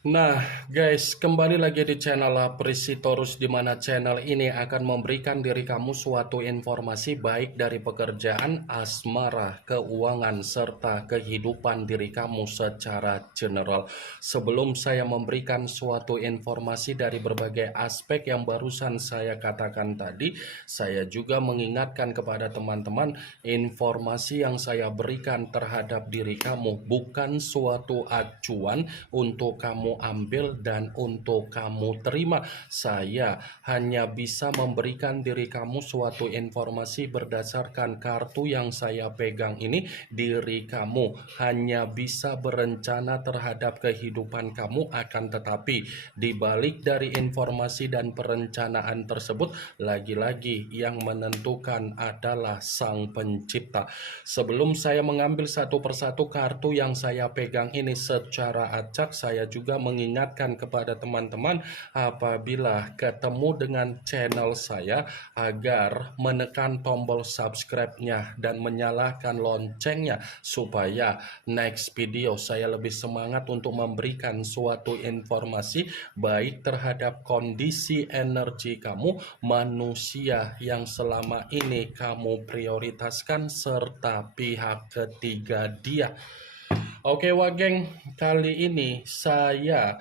Nah, guys, kembali lagi di channel Aprisitorus, di mana channel ini akan memberikan diri kamu suatu informasi baik dari pekerjaan, asmara, keuangan, serta kehidupan diri kamu secara general. Sebelum saya memberikan suatu informasi dari berbagai aspek yang barusan saya katakan tadi, saya juga mengingatkan kepada teman-teman, informasi yang saya berikan terhadap diri kamu bukan suatu acuan untuk kamu ambil dan untuk kamu terima. Saya hanya bisa memberikan diri kamu suatu informasi berdasarkan kartu yang saya pegang ini. Diri kamu hanya bisa berencana terhadap kehidupan kamu, akan tetapi di balik dari informasi dan perencanaan tersebut, lagi-lagi yang menentukan adalah Sang Pencipta. Sebelum saya mengambil satu persatu kartu yang saya pegang ini secara acak, saya juga mengingatkan kepada teman-teman apabila ketemu dengan channel saya agar menekan tombol subscribe-nya dan menyalakan loncengnya supaya next video saya lebih semangat untuk memberikan suatu informasi baik terhadap kondisi energi kamu, manusia yang selama ini kamu prioritaskan, serta pihak ketiga dia. Oke Wageng, kali ini saya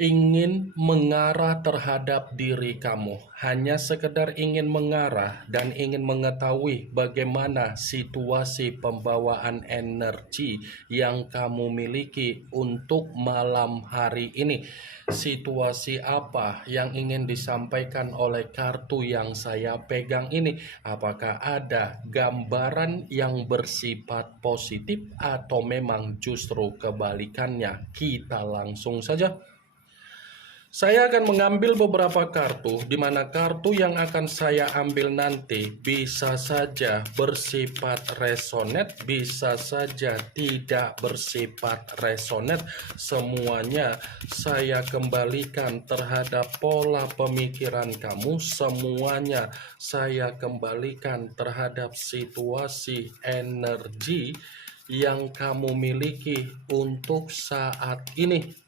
ingin mengarah terhadap diri kamu. Hanya sekedar ingin mengarah dan ingin mengetahui bagaimana situasi pembawaan energi yang kamu miliki untuk malam hari ini. Situasi apa yang ingin disampaikan oleh kartu yang saya pegang ini? Apakah ada gambaran yang bersifat positif atau memang justru kebalikannya? Kita langsung saja. Saya akan mengambil beberapa kartu, di mana kartu yang akan saya ambil nanti bisa saja bersifat resonate, bisa saja tidak bersifat resonate. Semuanya saya kembalikan terhadap pola pemikiran kamu, semuanya saya kembalikan terhadap situasi energi yang kamu miliki untuk saat ini.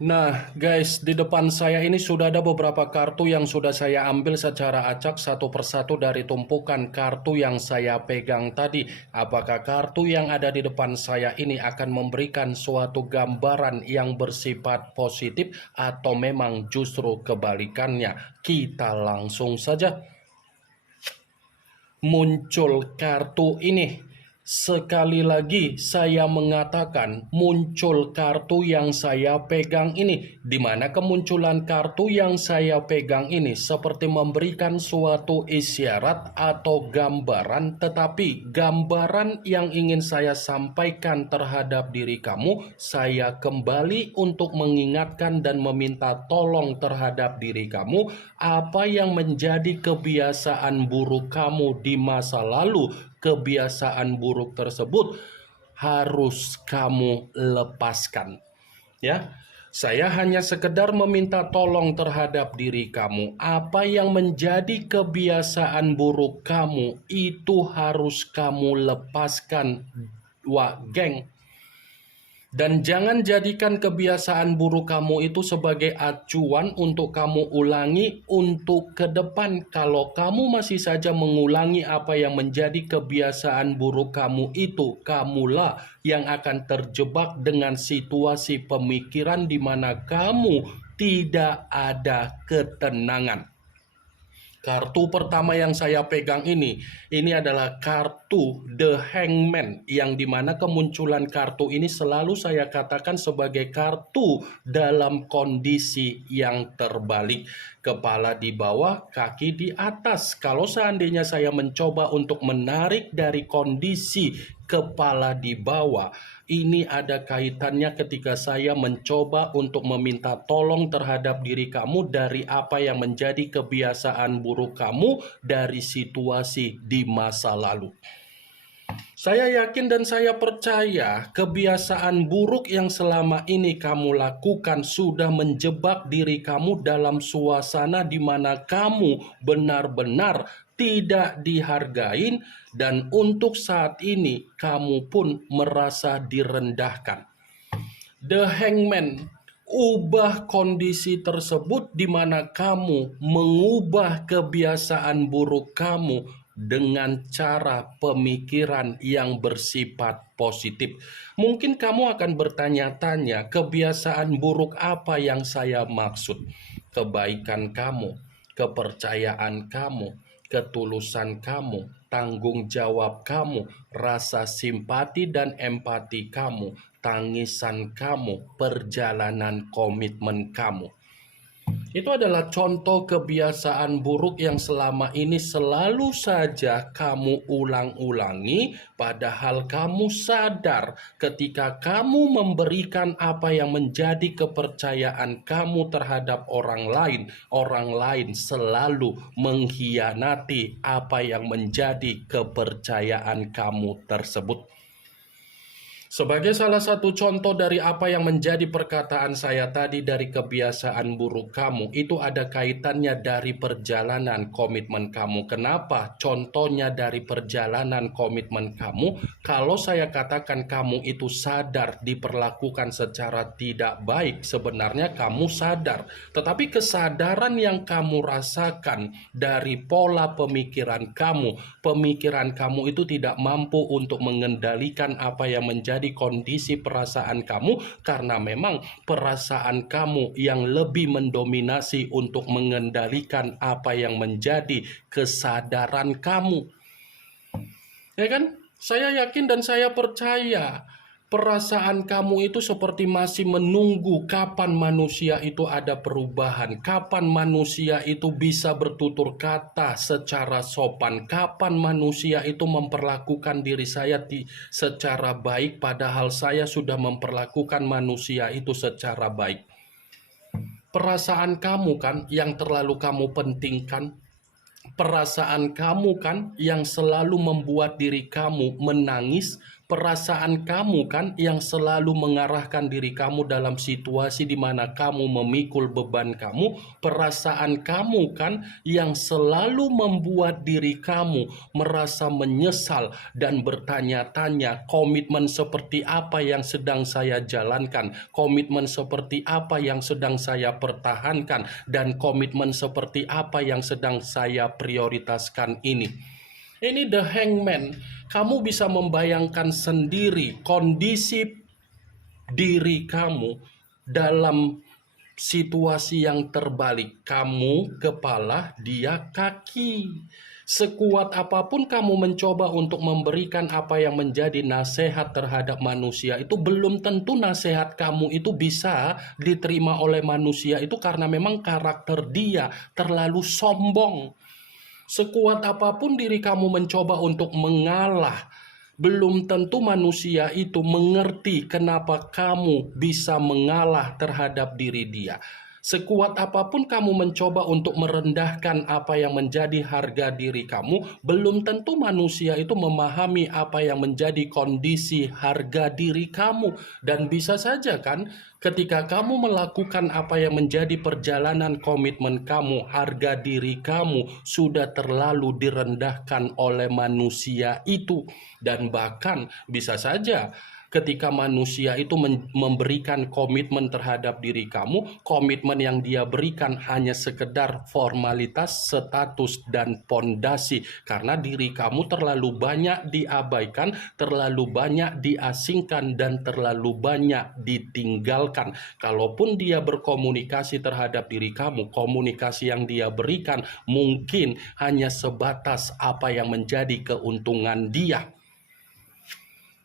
Nah, guys, di depan saya ini sudah ada beberapa kartu yang sudah saya ambil secara acak satu persatu dari tumpukan kartu yang saya pegang tadi. Apakah kartu yang ada di depan saya ini akan memberikan suatu gambaran yang bersifat positif atau memang justru kebalikannya? Kita langsung saja. Muncul kartu ini. Sekali lagi saya mengatakan muncul kartu yang saya pegang ini, di mana kemunculan kartu yang saya pegang ini seperti memberikan suatu isyarat atau gambaran, tetapi gambaran yang ingin saya sampaikan terhadap diri kamu, saya kembali untuk mengingatkan dan meminta tolong terhadap diri kamu, apa yang menjadi kebiasaan buruk kamu di masa lalu. Kebiasaan buruk tersebut harus kamu lepaskan. Ya, saya hanya sekedar meminta tolong terhadap diri kamu. Apa yang menjadi kebiasaan buruk kamu itu harus kamu lepaskan, wah geng. Dan jangan jadikan kebiasaan buruk kamu itu sebagai acuan untuk kamu ulangi untuk ke depan. Kalau kamu masih saja mengulangi apa yang menjadi kebiasaan buruk kamu itu, kamulah yang akan terjebak dengan situasi pemikiran di mana kamu tidak ada ketenangan. Kartu pertama yang saya pegang ini adalah kartu The Hangman, yang dimana kemunculan kartu ini selalu saya katakan sebagai kartu dalam kondisi yang terbalik. Kepala di bawah, kaki di atas. Kalau seandainya saya mencoba untuk menarik dari kondisi kepala di bawah, ini ada kaitannya ketika saya mencoba untuk meminta tolong terhadap diri kamu dari apa yang menjadi kebiasaan buruk kamu dari situasi di masa lalu. Saya yakin dan saya percaya kebiasaan buruk yang selama ini kamu lakukan sudah menjebak diri kamu dalam suasana di mana kamu benar-benar tidak dihargain, dan untuk saat ini kamu pun merasa direndahkan. The Hangman, ubah kondisi tersebut di mana kamu mengubah kebiasaan buruk kamu dengan cara pemikiran yang bersifat positif. Mungkin kamu akan bertanya-tanya, kebiasaan buruk apa yang saya maksud? Kebaikan kamu, kepercayaan kamu, ketulusan kamu, tanggung jawab kamu, rasa simpati dan empati kamu, tangisan kamu, perjalanan komitmen kamu. Itu adalah contoh kebiasaan buruk yang selama ini selalu saja kamu ulang-ulangi, padahal kamu sadar ketika kamu memberikan apa yang menjadi kepercayaan kamu terhadap orang lain selalu mengkhianati apa yang menjadi kepercayaan kamu tersebut. Sebagai salah satu contoh dari apa yang menjadi perkataan saya tadi dari kebiasaan buruk kamu, itu ada kaitannya dari perjalanan komitmen kamu. Kenapa? Contohnya dari perjalanan komitmen kamu, kalau saya katakan kamu itu sadar diperlakukan secara tidak baik, sebenarnya kamu sadar. Tetapi kesadaran yang kamu rasakan dari pola pemikiran kamu itu tidak mampu untuk mengendalikan apa yang menjadi kondisi perasaan kamu, karena memang perasaan kamu yang lebih mendominasi untuk mengendalikan apa yang menjadi kesadaran kamu. Ya kan? Saya yakin dan saya percaya perasaan kamu itu seperti masih menunggu kapan manusia itu ada perubahan, kapan manusia itu bisa bertutur kata secara sopan, kapan manusia itu memperlakukan diri saya secara baik, padahal saya sudah memperlakukan manusia itu secara baik. Perasaan kamu kan yang terlalu kamu pentingkan. Perasaan kamu kan yang selalu membuat diri kamu menangis. Perasaan kamu kan yang selalu mengarahkan diri kamu dalam situasi di mana kamu memikul beban kamu. Perasaan kamu kan yang selalu membuat diri kamu merasa menyesal dan bertanya-tanya, komitmen seperti apa yang sedang saya jalankan, komitmen seperti apa yang sedang saya pertahankan, dan komitmen seperti apa yang sedang saya prioritaskan ini. Ini The Hangman. Kamu bisa membayangkan sendiri kondisi diri kamu dalam situasi yang terbalik. Kamu kepala, dia kaki. Sekuat apapun kamu mencoba untuk memberikan apa yang menjadi nasihat terhadap manusia, itu belum tentu nasihat kamu itu bisa diterima oleh manusia itu, karena memang karakter dia terlalu sombong. Sekuat apapun diri kamu mencoba untuk mengalah, belum tentu manusia itu mengerti kenapa kamu bisa mengalah terhadap diri dia. Sekuat apapun kamu mencoba untuk merendahkan apa yang menjadi harga diri kamu, belum tentu manusia itu memahami apa yang menjadi kondisi harga diri kamu. Dan bisa saja kan, ketika kamu melakukan apa yang menjadi perjalanan komitmen kamu, harga diri kamu sudah terlalu direndahkan oleh manusia itu. Dan bahkan bisa saja Ketika manusia itu memberikan komitmen terhadap diri kamu, komitmen yang dia berikan hanya sekedar formalitas, status, dan pondasi. Karena diri kamu terlalu banyak diabaikan, terlalu banyak diasingkan, dan terlalu banyak ditinggalkan. Kalaupun dia berkomunikasi terhadap diri kamu, komunikasi yang dia berikan mungkin hanya sebatas apa yang menjadi keuntungan dia.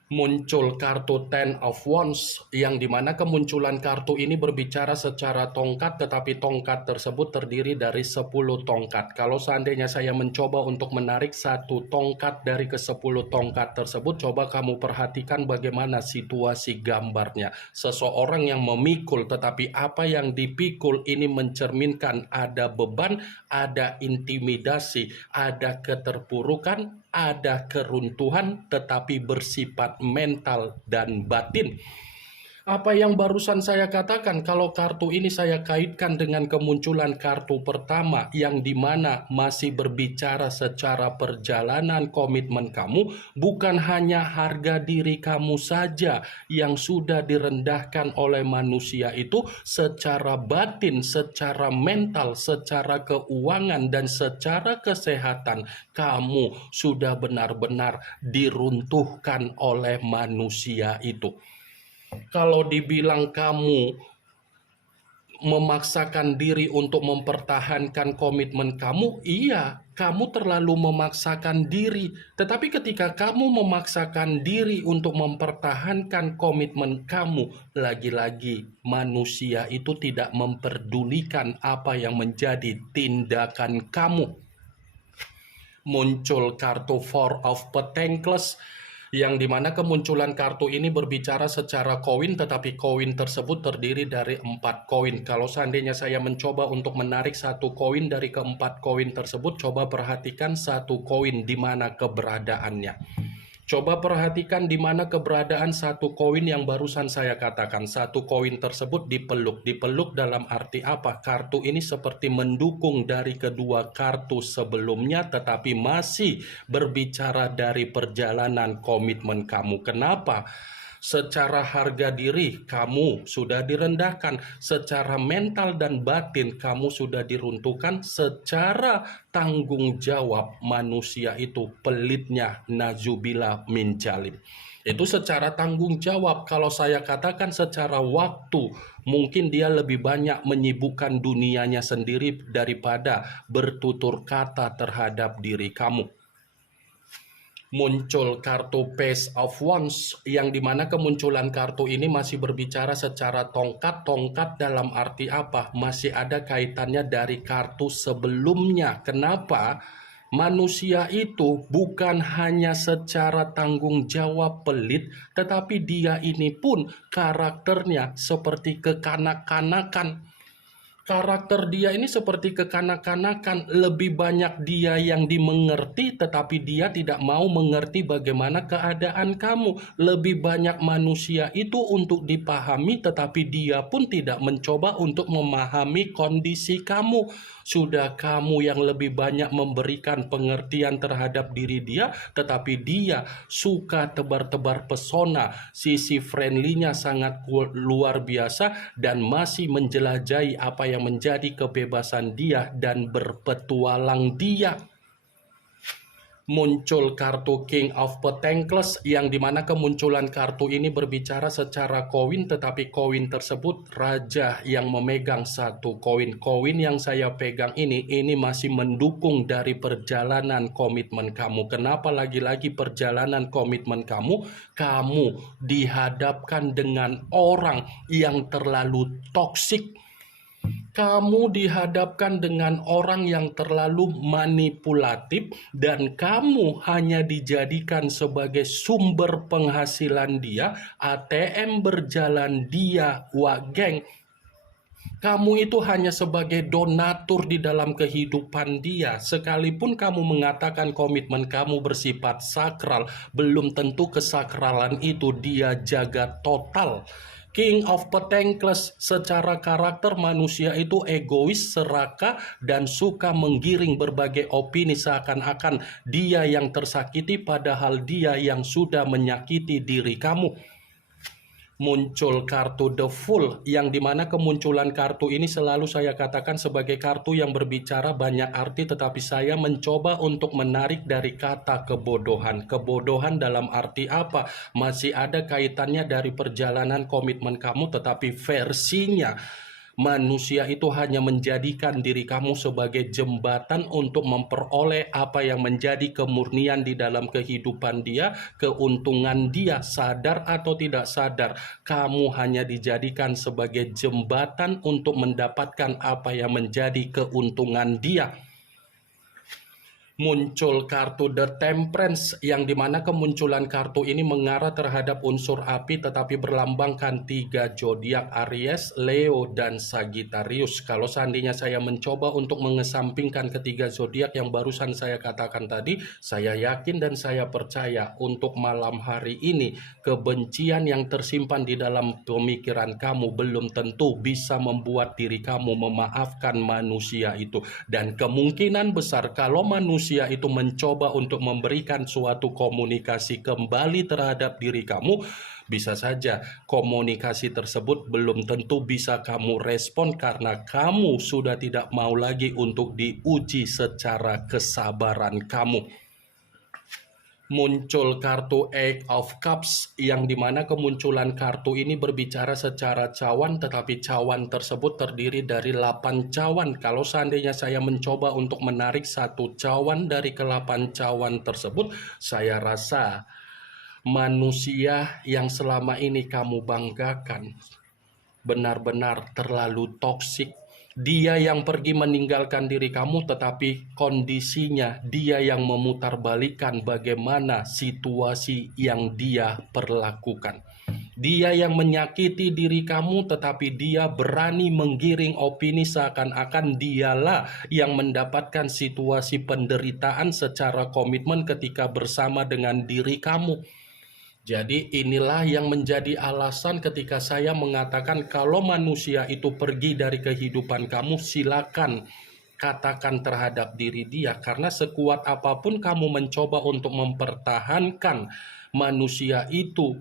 Muncul kartu Ten of Wands, yang dimana kemunculan kartu ini berbicara secara tongkat, tetapi tongkat tersebut terdiri dari 10 tongkat. Kalau seandainya saya mencoba untuk menarik satu tongkat dari ke-10 tongkat tersebut, coba kamu perhatikan bagaimana situasi gambarnya. Seseorang yang memikul, tetapi apa yang dipikul ini mencerminkan ada beban, ada intimidasi, ada keterpurukan, ada keruntuhan, tetapi bersifat mental dan batin. Apa yang barusan saya katakan, kalau kartu ini saya kaitkan dengan kemunculan kartu pertama, yang dimana masih berbicara secara perjalanan komitmen kamu, bukan hanya harga diri kamu saja yang sudah direndahkan oleh manusia itu secara batin, secara mental, secara keuangan, dan secara kesehatan. Kamu sudah benar-benar diruntuhkan oleh manusia itu. Kalau dibilang kamu memaksakan diri untuk mempertahankan komitmen kamu, iya, kamu terlalu memaksakan diri. Tetapi ketika kamu memaksakan diri untuk mempertahankan komitmen kamu, lagi-lagi manusia itu tidak memperdulikan apa yang menjadi tindakan kamu. Muncul kartu Four of Pentacles, yang dimana kemunculan kartu ini berbicara secara koin, tetapi koin tersebut terdiri dari 4 koin. Kalau seandainya saya mencoba untuk menarik satu koin dari keempat koin tersebut, coba perhatikan satu koin di mana keberadaannya. Coba perhatikan di mana keberadaan satu koin yang barusan saya katakan. Satu koin tersebut dipeluk. Dipeluk dalam arti apa? Kartu ini seperti mendukung dari kedua kartu sebelumnya, tetapi masih berbicara dari perjalanan komitmen kamu. Kenapa? Secara harga diri kamu sudah direndahkan, secara mental dan batin kamu sudah diruntuhkan, secara tanggung jawab manusia itu pelitnya nazubillah min jalim. Itu secara tanggung jawab. Kalau saya katakan secara waktu, mungkin dia lebih banyak menyibukkan dunianya sendiri daripada bertutur kata terhadap diri kamu. Muncul kartu Page of Wands, yang dimana kemunculan kartu ini masih berbicara secara tongkat. Tongkat dalam arti apa? Masih ada kaitannya dari kartu sebelumnya. Kenapa? Manusia itu bukan hanya secara tanggung jawab pelit, tetapi dia ini pun karakternya seperti kekanak-kanakan. Karakter dia ini seperti kekanak-kanakan, lebih banyak dia yang dimengerti, tetapi dia tidak mau mengerti bagaimana keadaan kamu. Lebih banyak manusia itu untuk dipahami, tetapi dia pun tidak mencoba untuk memahami kondisi kamu. Sudah kamu yang lebih banyak memberikan pengertian terhadap diri dia, tetapi dia suka tebar-tebar pesona, sisi friendly-nya sangat luar biasa, dan masih menjelajahi apa yang menjadi kebebasan dia dan berpetualang dia. Muncul kartu King of Pentacles, yang dimana kemunculan kartu ini berbicara secara koin, tetapi koin tersebut raja yang memegang satu koin. Koin yang saya pegang ini masih mendukung dari perjalanan komitmen kamu. Kenapa lagi-lagi perjalanan komitmen kamu? Kamu dihadapkan dengan orang yang terlalu toksik. Kamu dihadapkan dengan orang yang terlalu manipulatif, dan kamu hanya dijadikan sebagai sumber penghasilan dia, ATM berjalan dia, wah geng. Kamu itu hanya sebagai donatur di dalam kehidupan dia. Sekalipun kamu mengatakan komitmen kamu bersifat sakral, belum tentu kesakralan itu dia jaga total. King of Pentacles, secara karakter manusia itu egois, serakah, dan suka menggiring berbagai opini seakan-akan dia yang tersakiti, padahal dia yang sudah menyakiti diri kamu. muncul kartu The Fool, yang dimana kemunculan kartu ini selalu saya katakan sebagai kartu yang berbicara banyak arti, tetapi saya mencoba untuk menarik dari kata kebodohan. Kebodohan dalam arti apa? Masih ada kaitannya dari perjalanan komitmen kamu, tetapi versinya manusia itu hanya menjadikan diri kamu sebagai jembatan untuk memperoleh apa yang menjadi kemurnian di dalam kehidupan dia, keuntungan dia, sadar atau tidak sadar. Kamu hanya dijadikan sebagai jembatan untuk mendapatkan apa yang menjadi keuntungan dia. Muncul kartu The Temperance, yang dimana kemunculan kartu ini mengarah terhadap unsur api tetapi berlambangkan 3 zodiak, Aries, Leo, dan Sagittarius. Kalau seandainya saya mencoba untuk mengesampingkan ketiga zodiak yang barusan saya katakan tadi, saya yakin dan saya percaya untuk malam hari ini kebencian yang tersimpan di dalam pemikiran kamu belum tentu bisa membuat diri kamu memaafkan manusia itu. Dan kemungkinan besar kalau manusia itu mencoba untuk memberikan suatu komunikasi kembali terhadap diri kamu, bisa saja komunikasi tersebut belum tentu bisa kamu respon karena kamu sudah tidak mau lagi untuk diuji secara kesabaran kamu. Muncul kartu Eight of Cups, yang dimana kemunculan kartu ini berbicara secara cawan, tetapi cawan tersebut terdiri dari 8 cawan. Kalau seandainya saya mencoba untuk menarik satu cawan dari ke-8 cawan tersebut, saya rasa manusia yang selama ini kamu banggakan benar-benar terlalu toksik. Dia yang pergi meninggalkan diri kamu, tetapi kondisinya dia yang memutarbalikkan bagaimana situasi yang dia perlakukan. Dia yang menyakiti diri kamu, tetapi dia berani menggiring opini seakan-akan dialah yang mendapatkan situasi penderitaan secara komitmen ketika bersama dengan diri kamu. Jadi inilah yang menjadi alasan ketika saya mengatakan kalau manusia itu pergi dari kehidupan kamu, silakan katakan terhadap diri dia. Karena sekuat apapun kamu mencoba untuk mempertahankan manusia itu,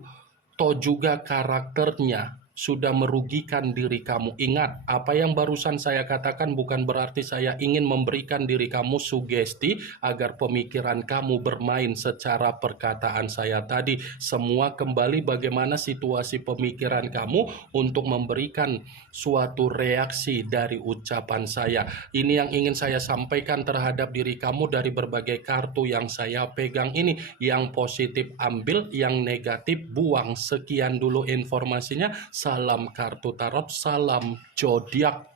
toh juga karakternya sudah merugikan diri kamu. Ingat, apa yang barusan saya katakan bukan berarti saya ingin memberikan diri kamu sugesti agar pemikiran kamu bermain secara perkataan saya tadi. Semua kembali bagaimana situasi pemikiran kamu untuk memberikan suatu reaksi dari ucapan saya. Ini yang ingin saya sampaikan terhadap diri kamu dari berbagai kartu yang saya pegang ini. Yang positif ambil, yang negatif buang. Sekian dulu informasinya. Salam kartu tarot, salam zodiak.